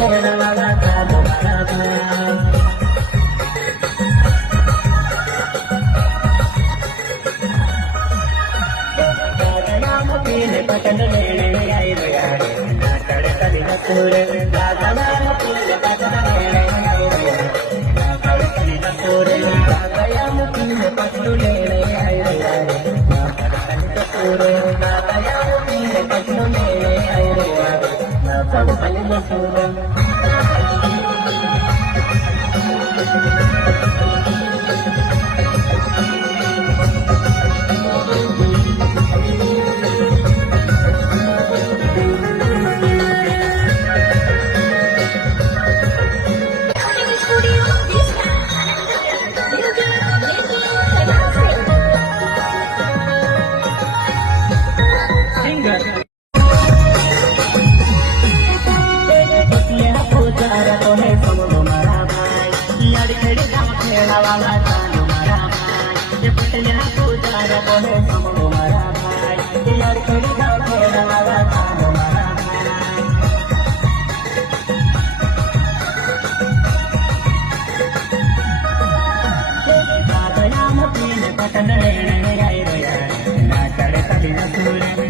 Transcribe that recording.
खेळवाला चालू मारा पटन लेणे आई रे नाकडे तली नसूर दादा मुकीले पटन लेणे आई रे नाकडे तली नसूर दादा मुकीले पटन लेणे आई रे नाकडे तली नसूर दादा मुकीले पटन लेणे आई रे नाकडे तली नसूर वाला चालू मारा भाई ये पटना पूजा बोले समो मारा भाई ये लड़कड़ी गाँव खेड़ा वाला चालू मारा भाई दादा मुकीले पटन लेने आई रे ना करे तभी न सूरे